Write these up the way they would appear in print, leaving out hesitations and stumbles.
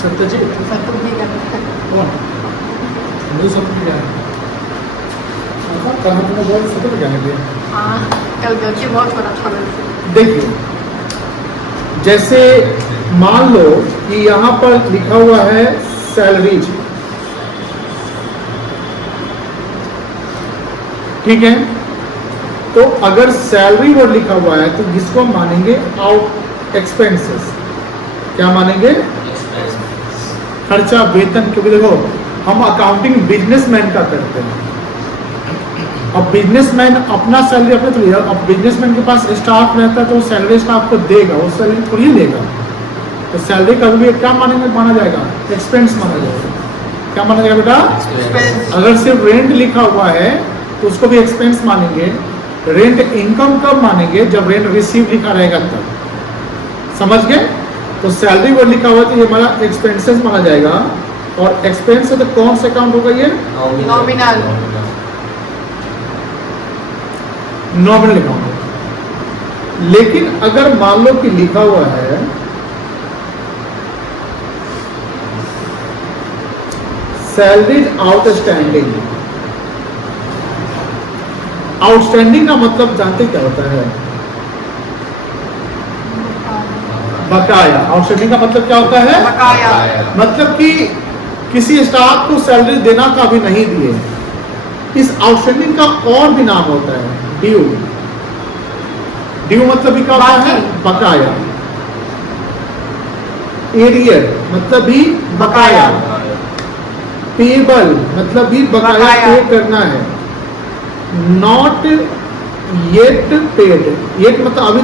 सत्यजीत कौन मुझे सत्य क्या है कल तुमने बहुत सत्य क्या है हाँ कल गलती बहुत बड़ा था मेरे से। देखिए जैसे मान लो कि यहाँ पर लिखा हुआ है सैलरीज, ठीक है, तो अगर सैलरी वर्ड लिखा हुआ है तो जिसको हम मानेंगे आउट एक्सपेंसेस, क्या मानेंगे खर्चा वेतन, क्योंकि देखो हम अकाउंटिंग बिजनेसमैन का करते हैं। अब बिजनेसमैन अपना सैलरी अपने तो लिया, अब बिजनेसमैन के पास स्टाफ रहता है तो सैलरी स्टाफ को देगा, वो सैलरी थोड़ी देगा, तो सैलरी का भी क्या मानेंगे, माना जाएगा एक्सपेंस माना जाएगा। क्या माना जाएगा बेटा? अगर सिर्फ रेंट लिखा हुआ है तो उसको भी एक्सपेंस मानेंगे। रेंट इनकम कब मानेंगे? जब रेंट रिसीव लिखा रहेगा तब, समझ गए? तो सैलरी वर्ड लिखा हुआ तो ये हमारा एक्सपेंसेस माना जाएगा, और एक्सपेंस है तो कौन सा अकाउंट होगा? ये नॉमिनल नॉमिनल अकाउंट। लेकिन अगर मान लो कि लिखा हुआ है सैलरीज आउटस्टैंडिंग, आउटस्टैंडिंग का मतलब जानते क्या होता है? बकाया। आउटस्टैंडिंग का मतलब क्या होता है? बकाया। मतलब कि किसी स्टाफ को सैलरी देना का भी नहीं दिए, इस आउटस्टैंडिंग का और भी नाम होता है ड्यू। ड्यू मतलब भी क्या होता है? बकाया। एरियर मतलब भी बकाया। पेबल मतलब भी बकाया पे करना है। नॉट येट पेड, येट मतलब अभी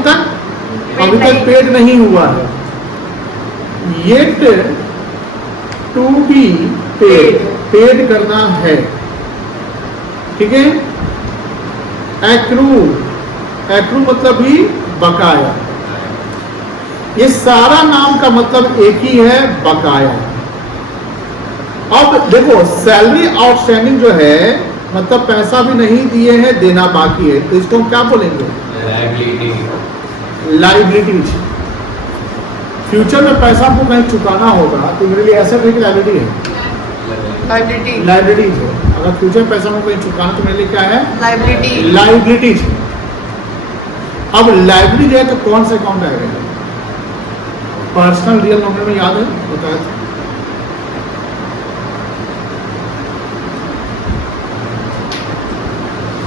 तक पेड नहीं हुआ है। Yet to be paid, paid करना है, ठीक है। एक्रू, एक्रू मतलब भी बकाया। ये सारा नाम का मतलब एक ही है, बकाया। अब देखो सैलरी आउटस्टैंडिंग जो है मतलब पैसा भी नहीं दिए हैं, देना बाकी है, तो इसको हम क्या बोलेंगे? लाइबिलिटीज। फ्यूचर में पैसा आपको कहीं चुकाना होगा तो मेरे लिए एसेट है कि लाइबिलिटी है? लाइबिलिटीज है। अगर फ्यूचर पैसा को कहीं चुकाना तो मेरे लिए क्या है? लाइबिलिटीज। अब लाइबिलिटी है तो कौन सा अकाउंट आएगा? पर्सनल रियल नॉमिनल में याद है बताया था?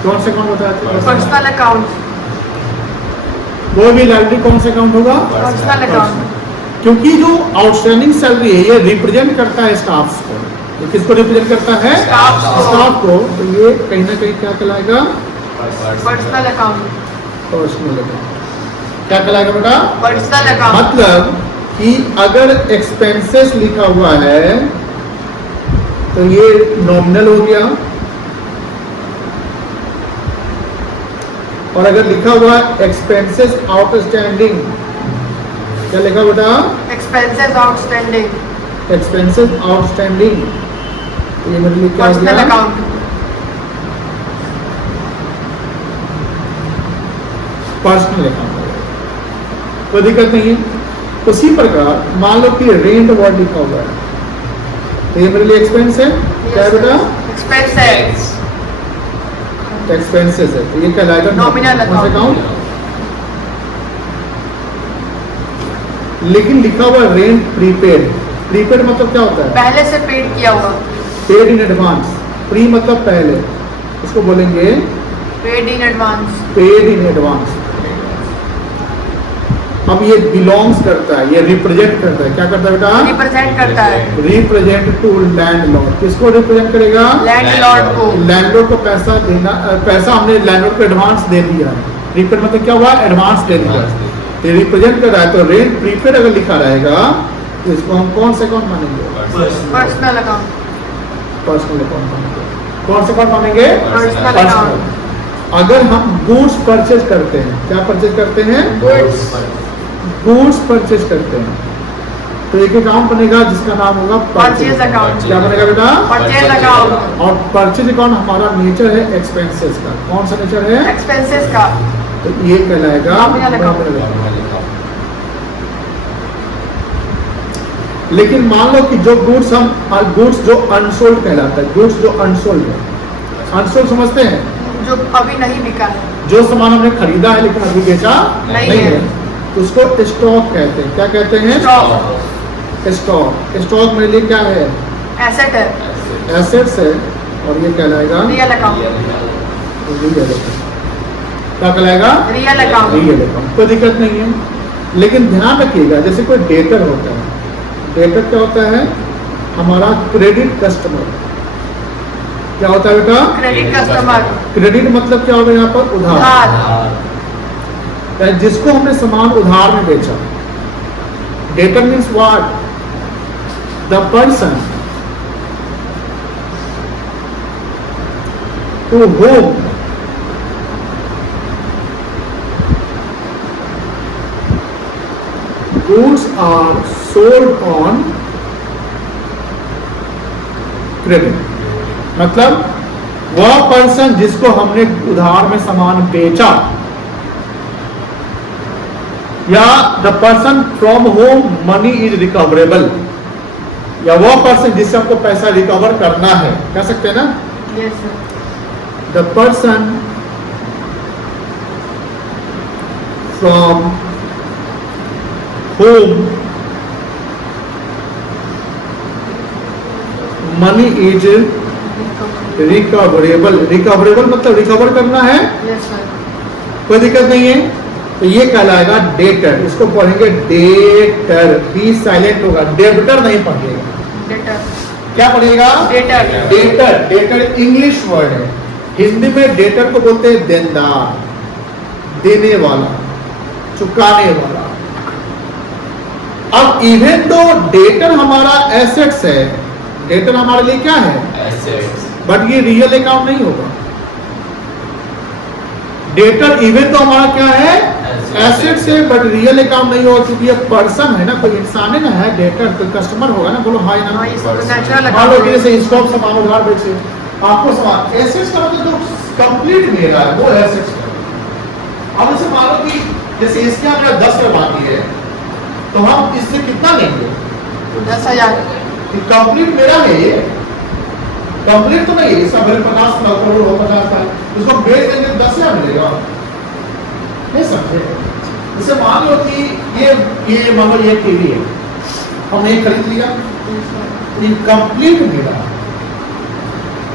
कौन से अकाउंट बताया था? Personal account. वो भी लाइबिलिटी कौन सा अकाउंट होगा? Personal account. क्योंकि जो आउटस्टैंडिंग सैलरी है ये रिप्रेजेंट करता है स्टाफ को। ये किसको रिप्रेजेंट करता है? स्टाफ को। तो ये कहीं ना कहीं क्या कहलाएगा? Personal account. Personal account. क्या कहलाएगा बेटा? Personal account. मतलब कि अगर एक्सपेंसेस लिखा हुआ है तो ये नॉमिनल हो गया, और अगर लिखा हुआ एक्सपेंसेस आउटस्टैंडिंग, क्या लिखा बेटा? Expenses outstanding. एक्सपेंसेस आउटस्टैंडिंग, ये मेरे लिए क्या हो पर्सनल गया? अकाउंट। Personal account. कोई दिक्कत नहीं है। उसी प्रकार मान लो कि रेंट वर्ड लिखा हुआ है तो ये मेरे लिए एक्सपेंस है, क्या है बेटा? एक्सपेंसेस। एक्सपेंसेस है, तो ये कहलाएगा नॉमिनल अकाउंट। लेकिन लिखा हुआ रेंट प्रीपेड। प्रीपेड मतलब क्या होता है? पहले से पेड किया हुआ। Paid in advance. प्री मतलब पहले, इसको बोलेंगे paid in advance. Paid in advance. अब ये बिलोंग्स करता है, ये रिप्रेजेंट करता है, क्या करता है बेटा? रिप्रेजेंट करता है। Represent to landlord. किसको रिप्रेजेंट करेगा? लैंडलॉर्ड को। लैंडलॉर्ड को पैसा देना, पैसा हमने लैंडलॉर्ड को एडवांस दे दिया। रिप्रेजेंट मतलब क्या हुआ? एडवांस दे दिया। ये रिप्रेजेंट कर रहा है, तो रेंट प्रीपेड अगर लिखा रहेगा तो इसको हम कौन से अकाउंट मानेंगे? Personal account. पर्सनल अकाउंट मानेंगे। कौन से अकाउंट मानेंगे? Personal account. अगर हम गुड्स परचेज करते हैं, क्या परचेज करते हैं? गुड्स परचेज करते हैं, तो एक अकाउंट बनेगा जिसका नाम होगा परचेज अकाउंट। क्या बनेगा बेटा? Purchase account. और परचेज अकाउंट हमारा नेचर है एक्सपेंसेस का। कौन सा नेचर है? एक्सपेंसेस का। तो ये कहलाएगा नॉमिनल अकाउंट। लेकिन मान लो कि जो गुड्स जो अनसोल्ड कहलाता है, गुड्स जो अनसोल्ड है, अनसोल्ड समझते हैं, जो अभी नहीं बिका है, जो सामान हमने खरीदा है लेकिन अभी बेचा नहीं है, तो उसको स्टॉक कहते हैं। क्या कहते हैं? स्टॉक। स्टॉक। स्टॉक मेरे लिए क्या है? एसेट है, एसेट्स है, और ये कहलाएगा रियल अकाउंट, रियल अकाउंट। क्या कहलाएगा? Real account. Real account. कोई दिक्कत नहीं है, लेकिन ध्यान रखिएगा, जैसे कोई डेटर होता है, डेटर क्या होता है? हमारा क्रेडिट कस्टमर। क्या होता है बेटा? Credit customer. क्रेडिट मतलब क्या होगा यहाँ पर? उधार। उधार। जिसको हमने सामान उधार में बेचा। Debtor means what? The person to whom goods are sold on credit। मतलब वह पर्सन जिसको हमने उधार में सामान बेचा, या the person from home money is recoverable, या वह पर्सन जिससे हमको पैसा रिकवर करना है, कह सकते हैं ना? Yes sir. The person from home money is recoverable. Recoverable मतलब रिकवर करना है, यस सर। कोई दिक्कत नहीं है। तो ये कहलाएगा डेटर। इसको पढ़ेंगे डेटर, डी साइलेंट होगा, डेबिटर नहीं पढ़िएगा। डेटर। क्या पढ़ेगा? Debtor. Debtor. Debtor English word है, हिंदी में डेटर को बोलते हैं देनदार, देने वाला, चुकाने वाला। अब इवन दो डेटर हमारा एसेट्स है, डेटर हमारे लिए क्या है? एसेट्स। बट ये रियल अकाउंट नहीं होगा। डेटर इवन तो हमारा क्या है? एसेट्स है, बट रियल अकाउंट नहीं होगा, क्योंकि ये पर्सन है ना, कोई इंसान है ना, है डेटर, कोई कस्टमर होगा ना। बोलो हाय ना। हाँ, ये नेचुरल मान लो कि अकाउंट। जैसे स्टॉक सामान उधार बेचे, आपको सामान एसेट्स का मतलब जो कंप्लीट मेरा है वो एसेट्स है। अब जैसे मान लो कि जैसे इसके यहाँ मेरा 10 बाकी है, तो हम इससे कितना लेंगे? 10,000। कंप्लीट मेरा है ये, कंप्लीट तो नहीं है, इसका बिल 50 करोड़ हो 50 है, उसको बेच देंगे 10,000 मिलेगा। नहीं समझे? जैसे मान लो कि ये मान लो ये टीवी है, हमने ये खरीद लिया, ये कंप्लीट मिला,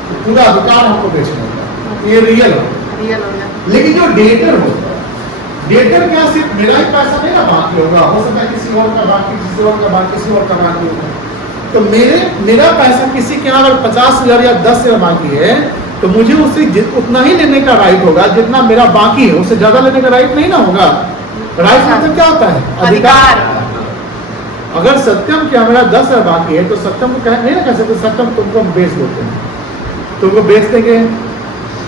तो पूरा दुकान हमको बेचना होगा, ये रियल हो। रियल हो गया। लेकिन जो डेटर होता है, डेटर क्या सिर्फ मेरा ही पैसा नहीं ना बाकी होगा, हो सकता है किसी और का बाकी, किसी और का बाकी, किसी और का बाकी होगा। तो मेरा पैसा किसी के यहाँ अगर 50,000 या 10,000 बाकी है, तो मुझे उससे उतना ही लेने का राइट होगा जितना मेरा बाकी है, उससे ज्यादा लेने का राइट नहीं ना होगा। राइट मतलब क्या होता है? अधिकार। अगर सत्यम क्या मेरा 10,000 बाकी है, तो सत्यम को नहीं ना कह सकते सत्यम तुमको हम बेच देते हैं, तुमको बेच देंगे,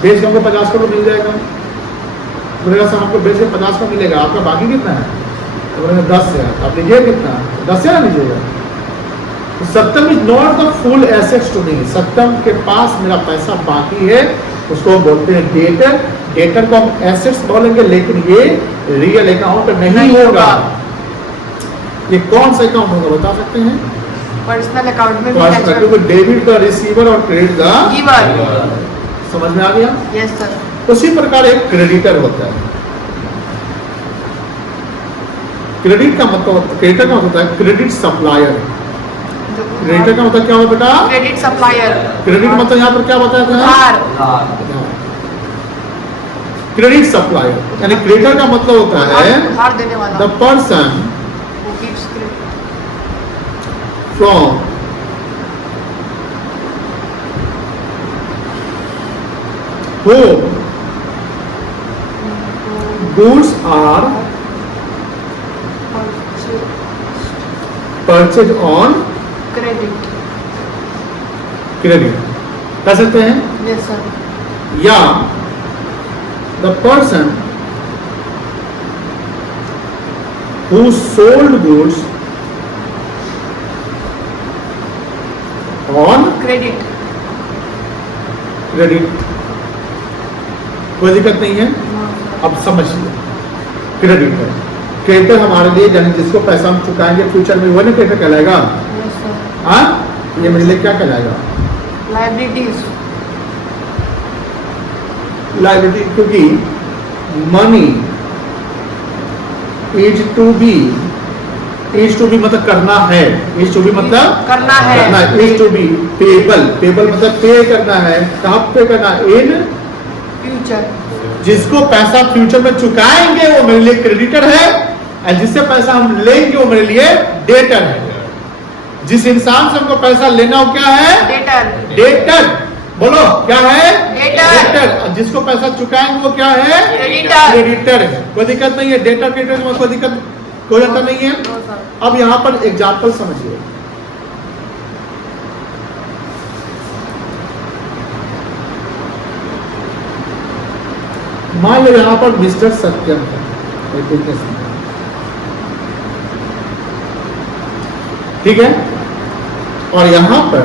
बेच के हमको 50 करोड़ मिल जाएगा। बोलेगा सर हमको बेच के 50 का मिलेगा, आपका बाकी कितना है? तो बोलेगा 10,000। आप लीजिए कितना? 10,000 लीजिएगा। तो Satyam is not the full assets to me. Satyam के पास मेरा पैसा बाकी है, उसको हम बोलते हैं डेटर। डेटर को हम एसेट्स बोलेंगे, लेकिन ये रियल अकाउंट नहीं होगा। ये कौन सा अकाउंट होगा बता सकते हैं? पर्सनल अकाउंट में भी नेचुरल। क्योंकि डेबिट का रिसीवर और क्रेडिट का गिवर। समझ में आ गया? Yes sir. उसी प्रकार एक क्रेडिटर होता है। क्रेडिट का मतलब, क्रेडिटर का मतलब होता है क्रेडिट सप्लायर। क्रेडिटर का मतलब क्या होता है बेटा? Credit supplier. क्रेडिट मतलब यहाँ पर क्या बताया था? उधार। क्रेडिट सप्लायर यानी क्रेडिटर का मतलब होता है उधार देने वाला। The person Who gives credit. From whom goods are purchased on Credit. credit कह सकते हैं, Yes sir. या the person who sold goods on Credit. credit। कोई दिक्कत नहीं है। अब समझिए, क्रेडिट है, क्रेडिटर हमारे लिए यानी जिसको पैसा हम चुकाएंगे फ्यूचर में, वो ना क्रेडिटर कहलाएगा। हाँ, ये मेरे लिए क्या कहलाएगा? Liabilities. लाइबिलिटी, क्योंकि मनी इज टू बी मतलब करना है, इज टू बी मतलब करना है। इज टू बी पेबल मतलब पे करना है। कब पे करना? इन Future. जिसको पैसा फ्यूचर में चुकाएंगे वो मेरे लिए क्रेडिटर है, और जिससे पैसा हम लेंगे वो मेरे लिए डेटर है। जिस इंसान से हमको पैसा लेना हो क्या है? Debtor. डेटर। बोलो क्या है? Debtor. और जिसको पैसा चुकाएंगे वो क्या है? Creditor. क्रेडिटर है। कोई दिक्कत नहीं है, डेटर क्रेडिटर में कोई दिक्कत, कोई अंतर नहीं है। No, sir. अब यहाँ पर एग्जाम्पल समझिए। मान लो यहाँ पर मिस्टर सत्यम है, एक businessman, ठीक है, और यहाँ पर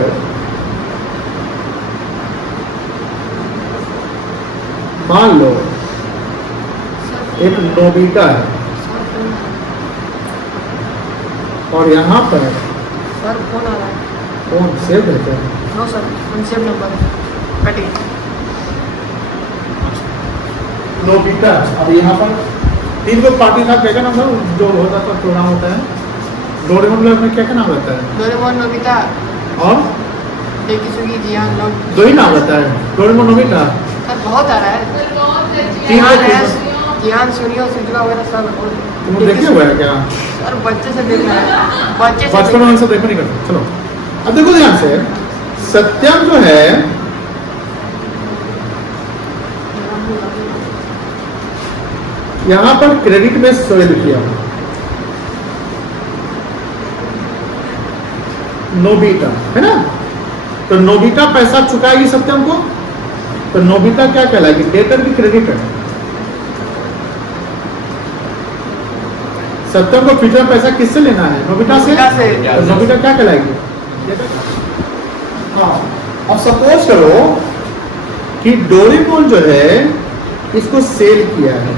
मान लो एक नोबिता है, और यहाँ पर सर फोन आ रहा है। कौन सेव रहते हैं? No sir, unsave number cutting. Nobita. अब यहाँ पर तीन लोग पार्टी था, क्या क्या नाम था जो होता था, प्रोग्राम होता है डोरेमोन में, क्या क्या नाम रहता है? डोरेमोन, नोबिता, और डेकिसुगी, जियान, लोग दो ही नाम रहता है, डोरेमोन नोबिता। सर बहुत आ रहा है। तीन जियान लोग है, थे। जियान, सुनियो, सुजुका वगैरह सब बहुत। तुम देखे हुए है क्या? सर बच्चे से देख रहा है, बच्चे से बचपन में सब देखो नहीं करते। चलो अब देखो ध्यान से, सत्यम जो है यहाँ पर क्रेडिट में सेल किया नोबिता, है ना? तो नोबिता पैसा चुकाएगी सत्यम को, तो नोबिता क्या कहलाएगी? डेटर की क्रेडिटर। सत्यम को फ्यूचर में पैसा किससे लेना है? नोबिता से। नोबिता से। तो नोबिता क्या कहलाएगी? हाँ, अब सपोज करो कि डोरेमोन जो है इसको सेल किया है,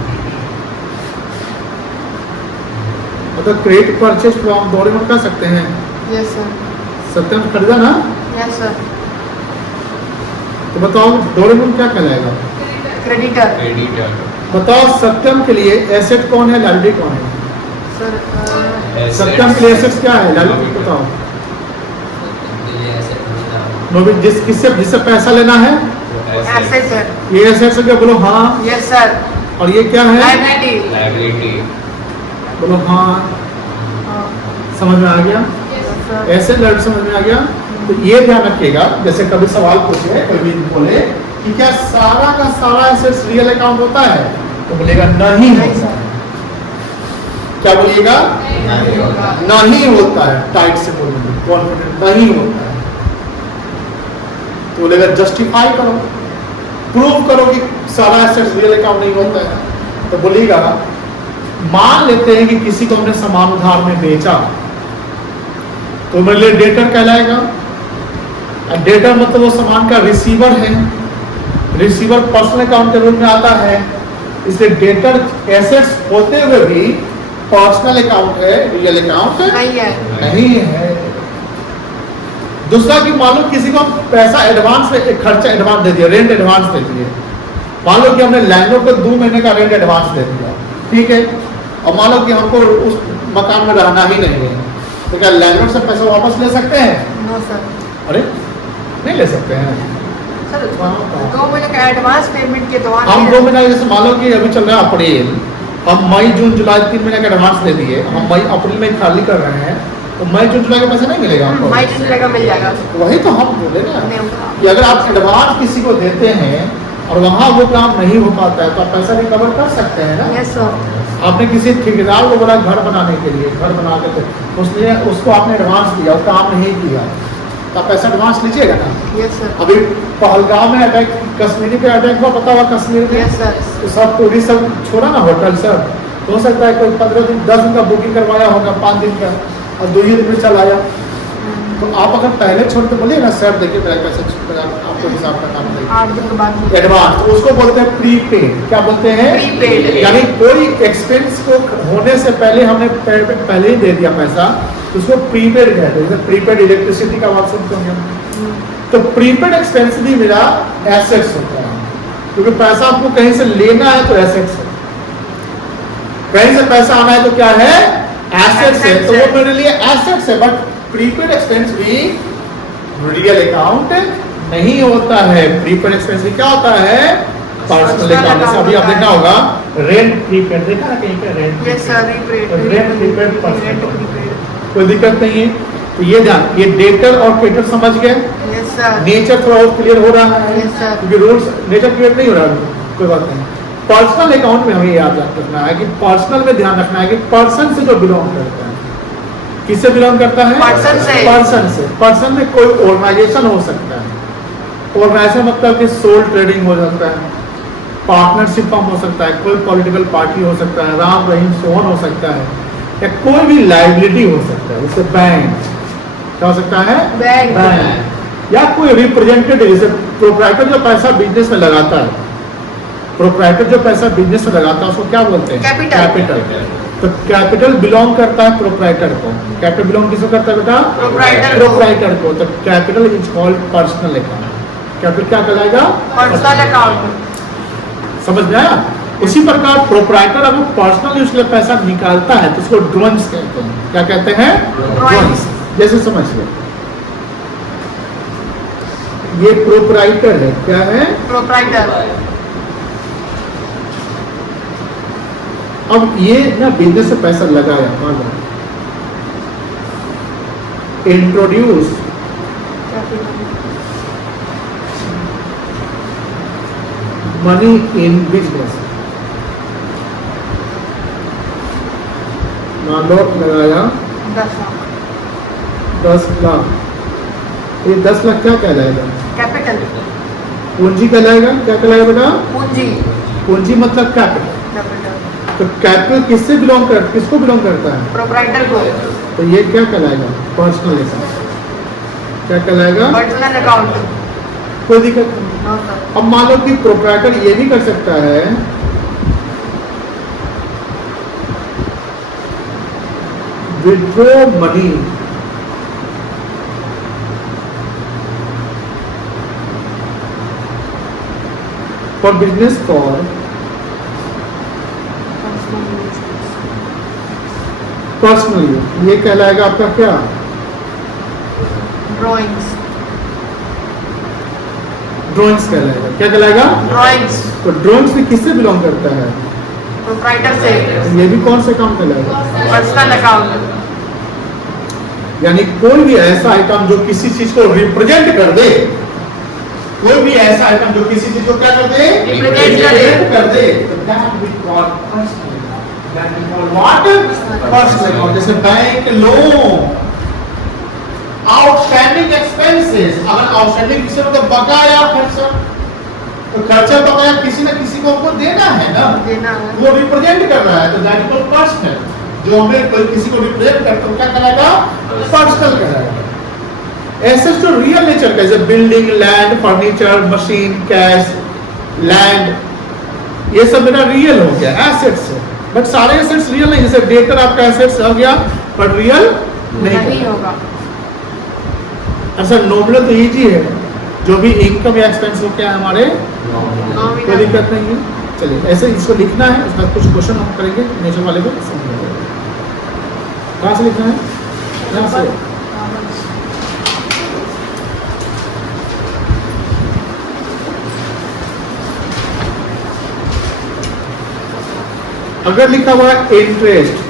मतलब क्रेडिट परचेज फ्रॉम डोरेमोन कर सकते हैं। यस सर, सत्यम खरीदा ना, यस सर। तो बताओ डोरेमोन क्या कहलाएगा? क्रेडिटर। बताओ सत्यम के लिए एसेट कौन है, लायबिलिटी कौन है? सर सत्यम के लिए एसेट्स क्या है, लायबिलिटी बताओ। नोबिता जिस किससे जिससे पैसा लेना है, एसेट सर, ये एसेट से क्या? बोलो हाँ। Yes sir. और ये क्या है? लायबिलिटी। बोलो हाँ। समझ में आ गया? Yes sir. ऐसे लर्ड समझ में आ गया? तो ये ध्यान रखिएगा, जैसे कभी सवाल पूछे, कोई भी बोले कि क्या सारा का सारा एसेट्स रियल अकाउंट होता है, तो बोलेगा नहीं होता है। क्या बोलिएगा? नहीं होता है। टाइट से बोलेंगे, कॉन्फिडेंट, नहीं होता है। तो बोलेगा जस्टिफाई करो, प्रूव करो कि सारा एसेट्स रियल अकाउंट नहीं होता है। तो बोलिएगा मान लेते हैं कि किसी को हमने सामान उधार में बेचा, तो मेरे लिए डेटर कहलाएगा। डेटर मतलब वो सामान का रिसीवर है, रिसीवर पर्सनल अकाउंट के रूप में आता है, इसलिए डेटर एसेट्स होते हुए भी पर्सनल अकाउंट है, रियल अकाउंट नहीं है। दूसरा कि मान लो किसी को हम पैसा एडवांस में, खर्चा एडवांस दे दिया, रेंट एडवांस दे दिए। मान लो कि हमने लैंडलॉर्ड को 2 महीने का रेंट एडवांस दे दिया, ठीक है, और मान लो कि हमको उस मकान में रहना ही नहीं है, तो क्या लैंडलॉर्ड से पैसा वापस ले सकते हैं? No sir. अरे नहीं ले सकते हैं। सर 2 महीने का एडवांस पेमेंट के दौरान हम 2 महीना, जैसे मान लो कि अभी चल रहा है अप्रैल, हम मई जून जुलाई 3 महीने का एडवांस दे दिए, हम मई अप्रैल में खाली कर रहे हैं, तो मई जून जुलाई का पैसा नहीं मिलेगा हमको। मई जून जुलाई का मिल जाएगा। वही तो हम बोले ना कि अगर आप एडवांस किसी को देते हैं और वहाँ वो काम नहीं हो पाता है, तो आप पैसा रिकवर कर सकते हैं ना। Yes sir. आपने किसी ठेकेदार को बोला घर बनाने के लिए, घर बना के उसने उसको आपने एडवांस दिया, वो काम नहीं किया, तो आप पैसा एडवांस लीजिएगा ना। Yes sir. अभी पहलगाम में अटैक, कश्मीरी पे अटैक हुआ, पता हुआ कश्मीर में? Yes sir. तो सब टूरिस्ट सब छोड़ा ना होटल सब, तो हो सकता है कोई 15 दिन 10 दिन का बुकिंग करवाया होगा, 5 दिन का, और 2 ही दिन में चल आया। तो आप अगर पहले छोड़ते बोलिए ना सर देखिए मेरा पैसा आपको हिसाब का काम देगा 8 दिन के बाद एडवांस, तो उसको बोलते हैं प्रीपेड। क्या बोलते हैं? प्रीपेड। यानी कोई एक्सपेंस को होने से पहले हमने पहले ही दे दिया पैसा, तो उसको प्रीपेड कहते हैं। जैसे प्रीपेड इलेक्ट्रिसिटी का आप सुनते होंगे, तो प्रीपेड एक्सपेंस भी मेरा एसेट्स होता है, क्योंकि पैसा आपको कहीं से लेना है तो एसेट्स है, कहीं से पैसा आना है तो क्या है, एसेट्स है, तो वो मेरे लिए एसेट्स है। बट प्रीपेड एक्सपेंस भी रियल अकाउंट नहीं होता है। प्रीपेड एक्सपेंस क्या होता है, पर्सनल अकाउंट। जैसे अभी आप देखा होगा रेंट प्रीपेड, देखा ना कहीं पे rent, yes sir, rent prepaid personal, कोई दिक्कत नहीं है। तो ये ध्यान, ये डेटर और क्रेडिटर समझ गए। यस सर, नेचर थोड़ा और क्लियर हो रहा है, Yes, sir. क्योंकि रूल्स नेचर क्लियर नहीं हो रहा है, कोई बात नहीं। पर्सनल अकाउंट में हमें याद रखना है कि पर्सनल में ध्यान रखना है कि पर्सन से जो बिलोंग करता है, किससे बिलोंग करता है, Person से। पर्सन से। पर्सन में कोई ऑर्गेनाइजेशन हो सकता है, ऑर्गेनाइजेशन मतलब कि सोल ट्रेडिंग हो सकता है, पार्टनरशिप फर्म हो सकता है, कोई पॉलिटिकल पार्टी हो सकता है, राम रहीम सोहन हो सकता है, या कोई भी लाइबिलिटी हो सकता है, जैसे बैंक, क्या हो सकता है, बैंक, या कोई रिप्रेजेंटेटिव, जैसे प्रोप्राइटर जो पैसा बिजनेस में लगाता है, प्रोप्राइटर जो पैसा बिजनेस में लगाता है उसको क्या बोलते हैं, कैपिटल। तो कैपिटल बिलोंग करता है प्रोप्राइटर को। कैपिटल बिलोंग किसको करता है बेटा, प्रोप्राइटर को। तो capital is called personal account. Capital क्या कहलाएगा, पर्सनल अकाउंट। समझ में आया। उसी प्रकार प्रोप्राइटर अगर पर्सनल यूज के लिए पैसा निकालता है तो उसको ड्रॉइंग्स कहते हैं। क्या कहते हैं, ड्रॉइंग्स। जैसे समझ लो ये प्रोप्राइटर है, क्या है, प्रोप्राइटर। अब ये ना बिजनेस से पैसा लगाया, इंट्रोड्यूस मनी इन बिजनेस, मान लो लगाया 10 लाख, ये 10 लाख क्या कहलाएगा, कैपिटल, पूंजी कहलाएगा। क्या कहलाएगा बेटा, पूंजी। पूंजी मतलब कैपिटल। कैपिटल, तो कैपिटल किससे बिलोंग कर, किसको बिलोंग करता है, प्रोप्राइटर को। तो ये क्या कहलाएगा, पर्सनल अकाउंट। क्या कहलाएगा, पर्सनल अकाउंट। कोई दिक्कत नहीं। No sir. अब मान लो कि प्रोप्राइटर ये भी कर सकता है withdraw money for business for personal use. ये कहलाएगा आपका क्या, ड्राइंग्स। ड्रॉइंग्स कहलाएगा। क्या कहलाएगा, ड्राइंग्स। तो ड्रॉइंग्स भी किससे बिलोंग करता है, प्रोप्राइटर से। ये भी कौन से काम कहलाएगा, पर्सनल अकाउंट। यानी कोई भी ऐसा आइटम जो किसी चीज को रिप्रेजेंट कर दे, कोई भी ऐसा आइटम जो किसी चीज को क्या कर दे, Represent कर दे, तो that we call personal account। That we call what, personal account। जैसे बैंक लोन, आउटस्टैंडिंग एक्सपेंसेस, अगर आउटस्टैंडिंग किसी मतलब बकाया खर्चा, तो खर्चा बकाया किसी ना किसी को हमको देना है ना, देना है। वो रिप्रेजेंट कर रहा है, तो दैट इज कॉल्ड पर्सनल। जो हमें कोई किसी को रिप्रेजेंट करता है क्या कहलाएगा, पर्सनल कहलाएगा। ऐसे जो रियल नेचर का, जैसे building, land, furniture, machine, cash, land, ये सब मेरा रियल हो गया, एसेट्स है। बट सारे एसेट्स रियल नहीं, जैसे डेटर आपका एसेट्स हो गया बट रियल नहीं होगा। अच्छा, नॉमिनल तो इजी है, जो भी इनकम या एक्सपेंस हो क्या है हमारे, कोई दिक्कत नहीं है। चलिए ऐसे इसको लिखना है, उसका कुछ क्वेश्चन हम करेंगे नेचर वाले को समझेंगे। कहाँ से लिखना है, यहाँ से। अगर लिखा हुआ है इंटरेस्ट,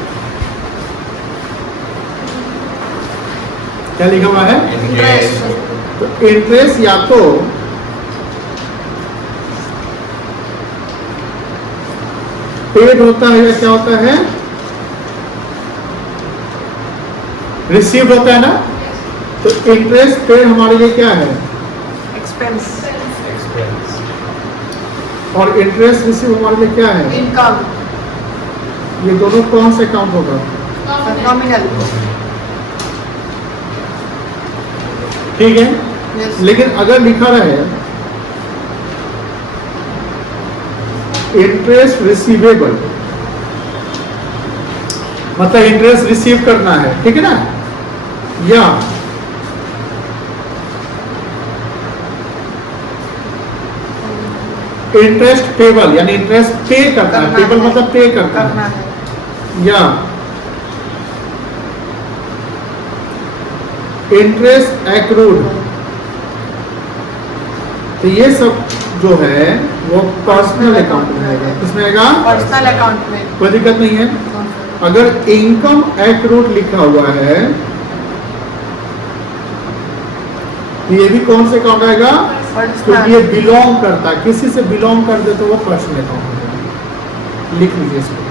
क्या लिखा हुआ है, तो इंटरेस्ट या तो पेड होता है या क्या होता है, रिसीव्ड होता है ना। तो इंटरेस्ट पेड हमारे लिए क्या है, एक्सपेंस। और इंटरेस्ट रिसीव हमारे लिए क्या है, इनकम। ये दोनों कौन से अकाउंट होगा, नॉमिनल। ठीक है। यस। लेकिन अगर लिखा रहे इंटरेस्ट रिसीवेबल, मतलब इंटरेस्ट रिसीव करना है, ठीक है ना, या इंटरेस्ट पेबल यानी इंटरेस्ट पे करता है, पेबल मतलब पे करता करना है, है। या इंटरेस्ट एक्रूड। तो ये सब जो है वो पर्सनल अकाउंट में आएगा। किसमें आएगा? पर्सनल अकाउंट में। कोई दिक्कत नहीं है। अगर इनकम एक्रूड लिखा हुआ है तो ये भी कौन से अकाउंट आएगा? क्योंकि ये बिलोंग करता है, किसी से बिलोंग कर दे तो वो पर्सनल अकाउंट होगा। लिख लीजिए इसको।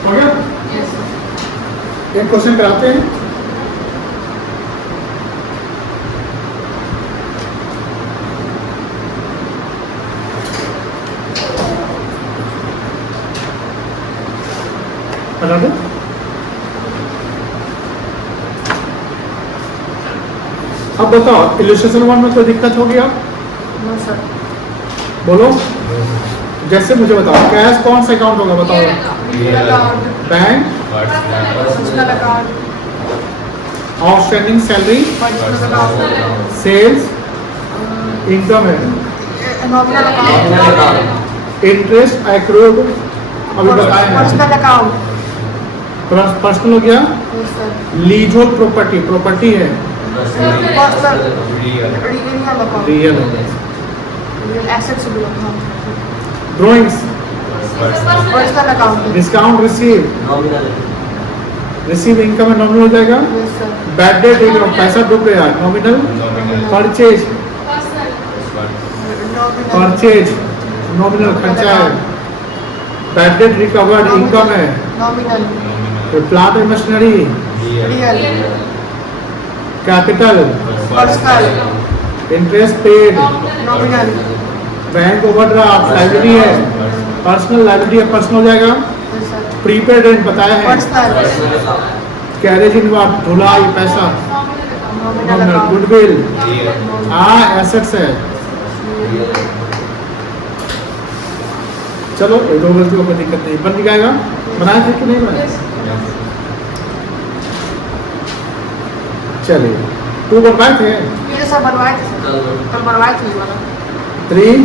हो गया? एक क्वेश्चन कराते हैं। बता दो। अब बताओ इलस्ट्रेशन 1 में कोई दिक्कत होगी? आप नो सर। बोलो। जैसे मुझे बताओ कैश कौन सा अकाउंट होगा? बताओ। Account, bank, personal account, outstanding salary, personal account, sales, income है, नॉमिनल अकाउंट, इंटरेस्ट एक्रूड अभी बताए हैं। Personal account. पर्सनल हो गया। Yes sir. Leasehold property, property है। Personal real account, real assets account, drawings, personal account. Discount receive, receive income है, nominal हो जाएगा। Yes sir. बैड डेट पैसा डूब गया, नॉमिनल। परचेज, परचेज नॉमिनल खर्चा है। बैड डेट रिकवर्ड इनकम है। Nominal. Plant and machinery, real. Capital, personal. Interest paid, nominal. Bank overdraft liability है, पर्सनल लाइबिलिटी है, पर्सनल हो जाएगा। Yes sir. प्रीपेड रेंट बताया है। पर्सनल। कैरेज इनवर्ड धुलाई पैसा, नॉमिनल नॉमिनल। अकाउंट। गुडविल हाँ एसेट्स है। चलो ये दो गलतियों को दिक्कत नहीं, बन जाएगा। बनाए थे कि नहीं बनाए? चलिए 2 बनवाए थे। ये सब बनवाए थे सर, कल बनवाए थे ये वाला। 3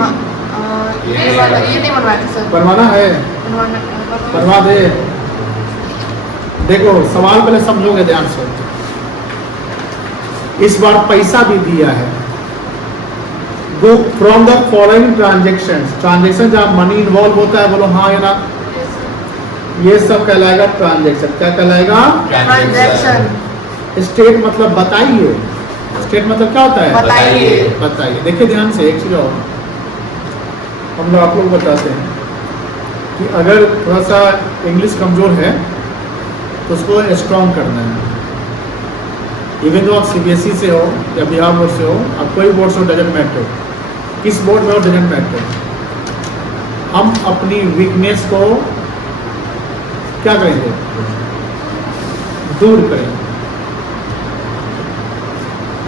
ये वाला ये नहीं बनवाए थे सर। बनवाना है, बनवा दे। देखो सवाल पहले समझोगे ध्यान से। इस बार पैसा भी दिया है। Go from the following transactions, transaction जहां मनी इन्वॉल्व होता है, बोलो हाँ या ना। ये सब कहलाएगा ट्रांजेक्शन। क्या कहलाएगा? ट्रांजैक्शन। स्टेट मतलब बताइए। स्टेट मतलब क्या होता है? बताइए। बताइए। देखिए ध्यान से एक चीज और हम लोग आप लोग बताते हैं कि अगर थोड़ा सा इंग्लिश कमजोर है तो उसको स्ट्रॉन्ग करना है। इवन तो आप CBSE से हो या बिहार बोर्ड से हो, आप कोई बोर्ड से हो, डजेंट मैटर, किस बोर्ड में हो डजेंट मैटर, हम अपनी वीकनेस को क्या करेंगे? दूर करेंगे।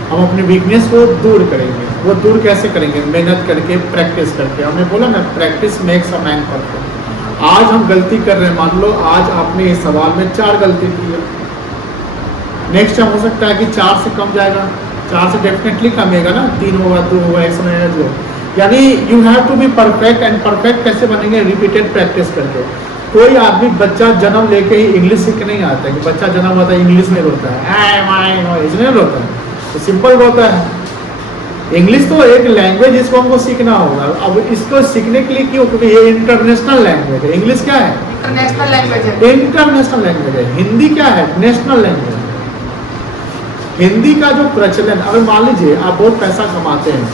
हम अपनी वीकनेस को दूर करेंगे। वो दूर कैसे करेंगे? मेहनत करके, प्रैक्टिस करके। हमने बोला ना practice makes a man perfect. आज हम गलती कर रहे हैं, मान लो आज आपने इस सवाल में 4 गलती की है, नेक्स्ट टाइम हो सकता है कि 4 से कम जाएगा, 4 से डेफिनेटली कमेगा ना, 3 होगा, 2 होगा, एक समय जो, यानी you have to be perfect. And perfect कैसे बनेंगे? रिपीटेड प्रैक्टिस करके। कोई आदमी बच्चा जन्म लेके ही इंग्लिश सीख नहीं आता है कि बच्चा जन्म होता है इंग्लिश में रोता है, इसलिए रोता है, तो सिंपल रोता है। इंग्लिश तो एक लैंग्वेज, इसको हमको सीखना होगा। अब इसको सीखने के लिए क्यों? क्योंकि ये इंटरनेशनल लैंग्वेज है। इंग्लिश क्या है? इंटरनेशनल लैंग्वेज है। इंटरनेशनल लैंग्वेज है। हिंदी क्या है? नेशनल लैंग्वेज है। हिंदी का जो प्रचलन, अगर मान लीजिए आप बहुत पैसा कमाते हैं,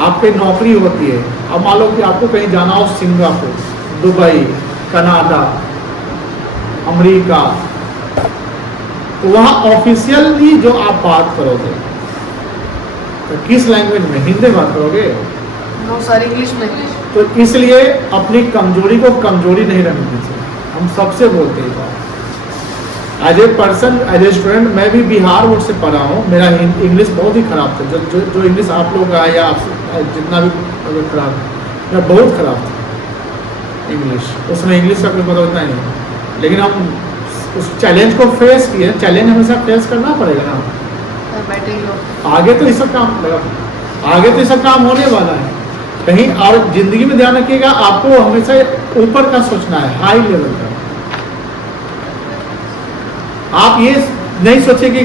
आपकी नौकरी होती है, अब मान लो कि आपको कहीं जाना हो, सिंगापुर, दुबई, कनाडा, अमेरिका, तो वहाँ ऑफिशियली जो आप बात करोगे तो किस लैंग्वेज में? हिंदी बात करोगे? नो सर, इंग्लिश में। तो इसलिए अपनी कमजोरी को कमजोरी नहीं रखनी चाहिए। हम सबसे बोलते हैं बात। As a person, as a student, मैं भी बिहार बोर्ड से पढ़ा हूँ, मेरा इंग्लिश बहुत ही खराब था। जो इंग्लिश आप लोग का या जितना भी खराब है, मेरा बहुत खराब था इंग्लिश। उसमें इंग्लिश का कोई पता उतना ही नहीं, लेकिन हम उस चैलेंज को फेस किए। चैलेंज हमेशा फेस करना पड़ेगा ना। आगे तो इसका काम लगा, आगे तो इसका काम होने वाला है कहीं। और जिंदगी में ध्यान रखिएगा, आपको हमेशा ऊपर का सोचना है, हाई लेवल का। आप ये नहीं सोचे कि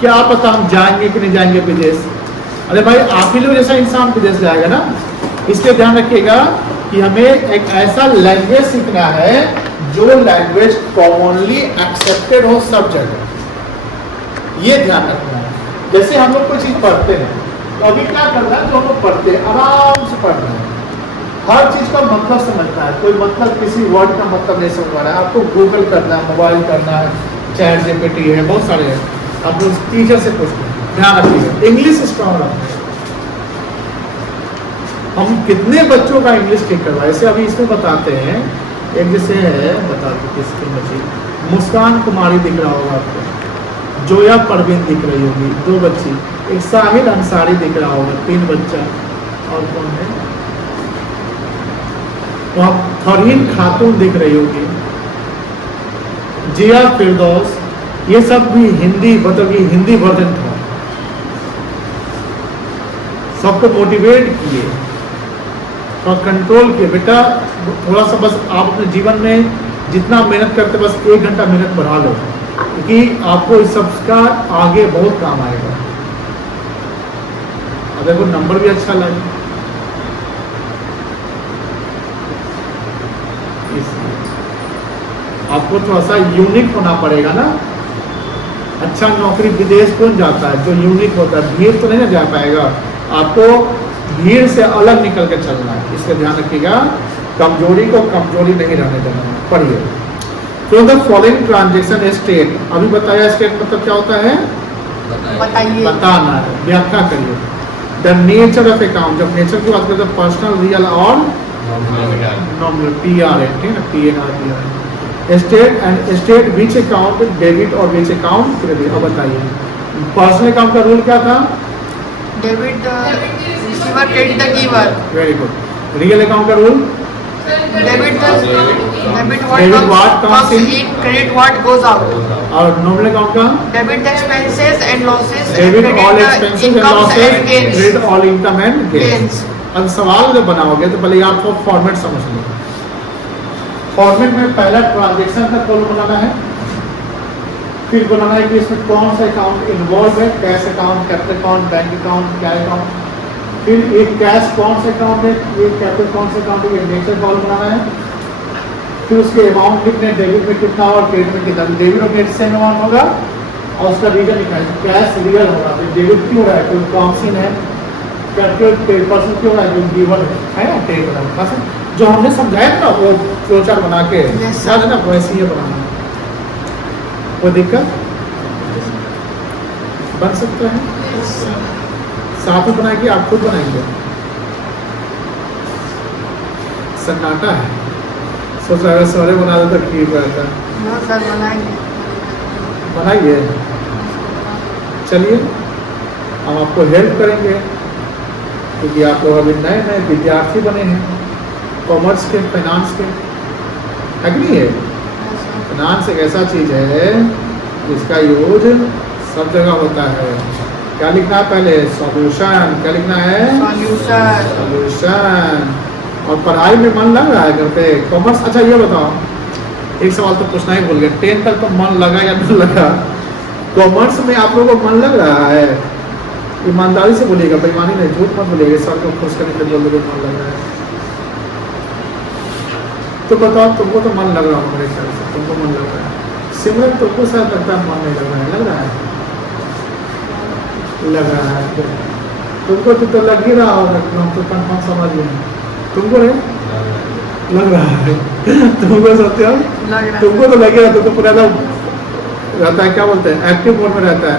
क्या पता हम जाएंगे कि नहीं जाएंगे विदेश। अरे भाई, आप ही लोग जैसा इंसान विदेश जाएगा ना। इसलिए ध्यान रखिएगा कि हमें एक ऐसा लैंग्वेज सीखना है जो लैंग्वेज कॉमनली एक्सेप्टेड हो सब जगह। ये ध्यान रखना है। जैसे हम लोग कोई चीज पढ़ते हैं, तो अभी क्या करना है, जो हम लोग पढ़ते हैं आराम से पढ़ना है, हर चीज का मतलब समझना है। कोई मतलब किसी वर्ड का मतलब नहीं समझ रहा है, आपको गूगल करना है, मोबाइल करना है, चैट जीपीटी है, बहुत सारे हैं, आप लोग टीचर से पूछना। ध्यान रखिएगा, इंग्लिश स्ट्रॉन्ग रखना है। हम कितने बच्चों का इंग्लिश ठीक करवाए, ऐसे अभी इसमें बताते हैं। एक जैसे है, बता दो किसकी बच्ची, मुस्कान कुमारी दिख रहा होगा आपको, जोया परवीन दिख रही होगी, 2 बच्ची, एक साहिल अंसारी दिख रहा होगा, 3 बच्चा, और कौन है वहाँ, फरहीन खातून दिख रही होगी, जिया फिरदौस, ये सब भी हिंदी, मतलब कि हिंदी वर्जन था। सबको मोटिवेट किए और कंट्रोल किए, बेटा थोड़ा सा बस आप अपने जीवन में जितना मेहनत करते बस 1 घंटा मेहनत बढ़ा लो, क्योंकि आपको इस सब का आगे बहुत काम आएगा। अगर वो नंबर भी अच्छा लाए, आपको थोड़ा सा यूनिक होना पड़ेगा ना। अच्छा नौकरी विदेश कौन जाता है? जो यूनिक होता है। भीड़ तो नहीं ना जा पाएगा, आपको भीड़ से अलग निकल के चलना है। इसलिए ध्यान रखिएगा, कमजोरी को कमजोरी नहीं रहने देना। पढ़िए। तो द फॉलोइंग ट्रांजेक्शन स्टेट, अभी बताया स्टेट मतलब क्या होता है, बताइए, बताना है, व्याख्या करिए। द नेचर ऑफ अकाउंट, जब नेचर की बात करते हैं पर्सनल, रियल और नॉमिनल, PRN, ठीक है, PNR। State and state which account debit और विच अकाउंट क्रेडिट। अब बताइए पर्सनल अकाउंट का रूल क्या था? Debit receiver, credit the giver. Very good. Real account का rule? Debit Debit what comes in, credit what goes out। और nominal account का? Debit expenses and losses, debit all expenses and losses, gains। Credit all income and gains. अब सवाल जब बनाओगे तो पहले आपको फॉर्मेट समझ लो। फॉर्मेट में पहला ट्रांजैक्शन का कॉलम बनाना है, फिर बनाना है कि इसमें कौन सा अकाउंट इन्वॉल्व है, cash account, capital account, bank account, क्या अकाउंट, फिर एक कैश कौन सा अकाउंट है, ये कैपिटल कौन सा अकाउंट है, ये नेचर कॉलम बनाना है। फिर उसके अमाउंट लिखने, डेबिट में कितना और क्रेडिट में कितना। डेबिट और क्रेडिट सेम अमाउंट होगा और उसका रीजन लिखना है। कैश रियल होगा, फिर डेबिट क्यों रहा है, कोई कॉन्सिन है, कैपिटल पर्सन क्यों रहा है, कोई गिवन है ना, टेक जो हमने समझाया था वो फ्लोचार्ट बना के याद है ना, वैसे ही बनाना। कोई दिक्कत बन सकता है, साथ में बनाएंगे, आप खुद बनाएंगे। सन्नाटा है, सोच रहा है सारे बना दे तो ठीक रहता। बनाइए, चलिए हम आपको हेल्प करेंगे, क्योंकि आप लोग अभी नए नए विद्यार्थी बने हैं, कॉमर्स के, फाइनेंस के। है कि नहीं है? Yes, sir. फाइनेंस एक ऐसा चीज है जिसका यूज सब जगह होता है। क्या लिखना है पहले? सॉल्यूशन। क्या लिखना है? Solution. सॉल्यूशन। और पढ़ाई में मन लग रहा है घर पे? कॉमर्स। अच्छा ये बताओ, एक सवाल तो पूछना ही भूल गया, 10 तक तो मन लगा या नहीं लगा? कॉमर्स में आप लोगों को मन लग रहा है? ईमानदारी से बोलिएगा, बेईमानी नहीं, झूठ मत बोलिएगा। सर को खुश करने के लिए बोल दोगे मन लग रहा है तो बताओ, तुमको तो मन लग रहा हो मेरे ख्याल से, तुमको मन लग रहा है। सिमरन तुमको शायद लगता है मन नहीं लग रहा है। लग रहा है? लग रहा है तुमको तो लग ही रहा होगा, हम तो कन्फर्म समझ गए। तुमको नहीं लग रहा है? तुमको सत्य लग रहा तुमको तो लगे तुमको पूरा रहता है, क्या बोलते हैं, एक्टिव मोड में रहता है।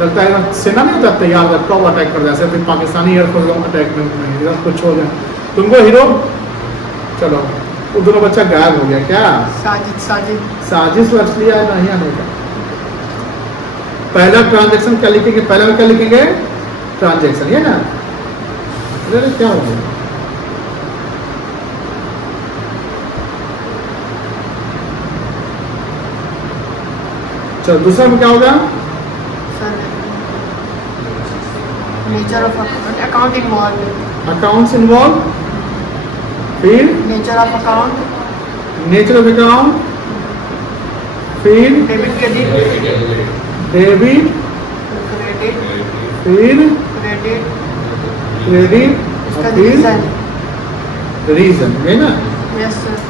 लगता है सेना नहीं होता तैयार, कब अटैक कर जाए, फिर पाकिस्तानी एयरफोर्स अटैक में नहीं कुछ हो जाए। तुमको हीरो, चलो वो दोनों बच्चा गायब हो गया। क्या साजिद साजिद साजिश रच लिया है? नहीं आने का। पहला ट्रांजेक्शन क्या लिखेंगे? पहला में क्या लिखेंगे? ट्रांजेक्शन, ये ना। अरे क्या हो गया? चलो दूसरा में क्या होगा? Nature of account involve. Accounts involve. फिर nature of account, nature of account. फिर डेबिट क्रेडिट, डेबिट। क्रेडिट फिर क्रेडिट, क्रेडिट। इसका और फिर रीजन। रीजन, है ना? Yes sir.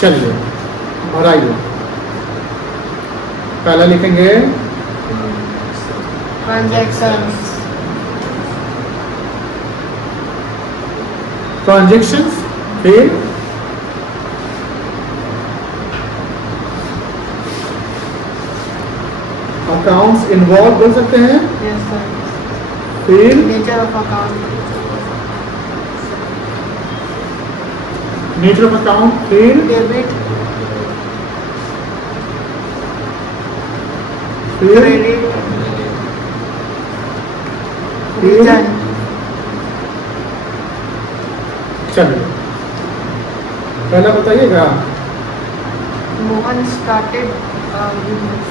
चलिए भराइए। पहला लिखेंगे ट्रांजैक्शंस, ट्रांजेक्शंस। फिर अकाउंट्स इन्वॉल्व बोल सकते हैं। Yes sir. फिर nature of account, nature of account. फिर डेबिट फिर क्रेडिट, फिर रीजन। चलिए पहला बताइएगा। Mohan started business.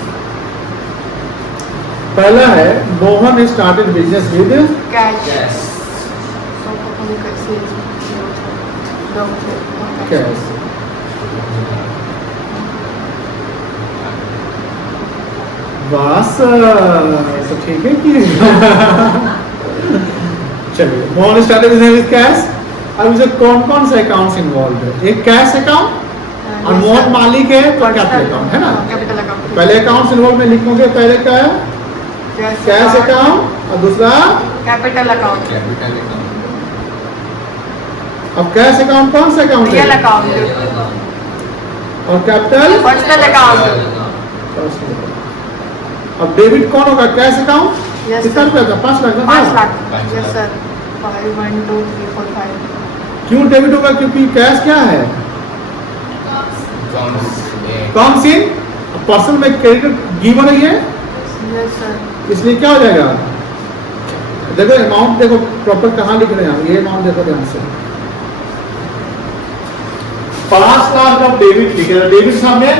पहला है Mohan started business with cash. Cash. बस तो ठीक है कि चलिए Mohan started business with cash. अब इसे कौन कौन से अकाउंट्स इन्वॉल्व है? एक कैश अकाउंट और मोहन मालिक है तो कैपिटल अकाउंट है ना। Capital account. पहले अकाउंट्स इन्वॉल्व में लिखोगे, पहले क्या है? कैश अकाउंट और दूसरा कैपिटल अकाउंट। अब कैश अकाउंट कौन सा अकाउंट रियल है? अकाउंट। और कैपिटल पर्सनल अकाउंट। अब डेबिट कौन होगा? Cash account. Yes, कितना sir. रुपया था? 5 लाख था? 5 लाख। Yes sir. 5 1 2 3 4 5। क्यों डेबिट होगा? क्योंकि कैश क्या है? कौन सी पर्सन में क्रेडिट गिवन है, यस सर। इसलिए क्या हो जाएगा? देखो अमाउंट, देखो प्रॉपर कहाँ लिख रहे हैं हम, ये अमाउंट देखो ध्यान से। 5 लाख का डेबिट लिखे, डेबिट सामने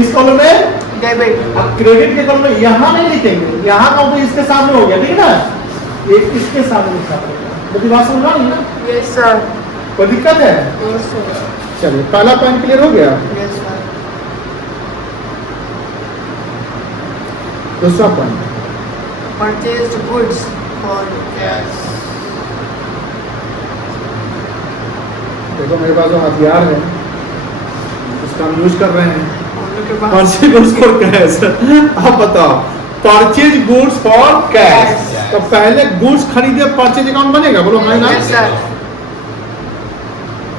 इस कॉलम में, डेबिट। अब क्रेडिट के कॉलम में यहाँ नहीं लिखेंगे, यहाँ का तो इसके सामने हो गया, ठीक है ना? ये इसके सामने लिखा पड़ेगा। मुझे बात समझ रहा है ना? Yes sir. कोई दिक्कत है? Yes sir. चलिए पहला पॉइंट क्लियर हो गया। Yes sir. दूसरा point, purchased goods for cash. देखो मेरे पास जो हथियार है उसका हम यूज कर रहे हैं। हम लोग के पास परचेज गुड्स फॉर कैश। आप बताओ, परचेज गुड्स फॉर कैश, तो पहले गुड्स खरीदे परचेज अकाउंट बनेगा? बोलो हाँ ना? Yes sir.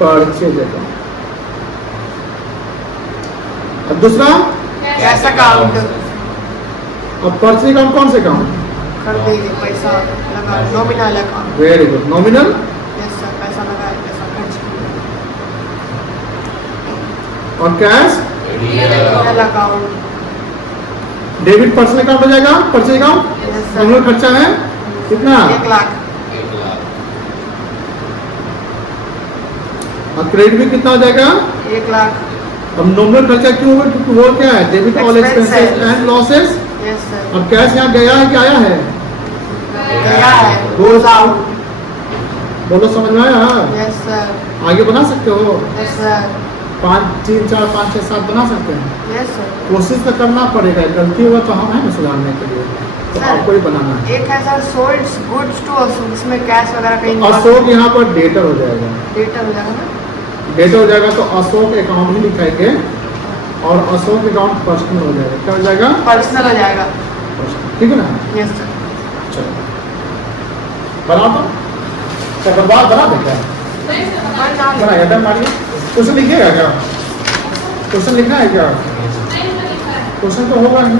Purchase account. अब दूसरा, कैश अकाउंट। अब परचेज अकाउंट कौन से अकाउंट? कर दीजिए पैसा लगा nominal account. Very good. Nominal yes sir, पैसा लगा है, पैसा खर्च किया। और cash nominal account. Debit personal account हो जाएगा, purchase account. Yes sir. Nominal खर्चा है कितना? 1 लाख। और क्रेडिट भी कितना हो जाएगा? 1 लाख। अब नॉमिनल खर्चा क्यों हुआ? क्योंकि वो क्या है? Debit all expenses and losses. Yes sir. और कैश यहाँ गया है कि आया है? गया है। Goes out. बोलो समझ में आया? Yes sir. आगे बना सकते हो? Yes sir. 5 3 4 5 6 7 बना सकते हैं। Yes sir. कोशिश तो करना पड़ेगा, गलती हुआ तो हम हैं ना सुधारने के लिए, तो सर, आपको ही बनाना है। एक है sir sold goods to Ashok, इसमें कैश वगैरह कहीं अशोक यहाँ पर डेटर हो जाएगा। डेटा हो जाएगा ना। डेटर हो जाएगा तो अशोक अकाउंट ही लिखाएंगे और अशोक अकाउंट पर्सनल हो जाएगा। क्या हो जाएगा? पर्सनल हो जाएगा। Personal, ठीक है ना? Yes sir. चलो बना दो। क्या बात बना दे क्या? बनाएगा डन मारिए। क्वेश्चन लिखिएगा क्या? क्वेश्चन लिखना है क्या? क्वेश्चन तो होगा नहीं।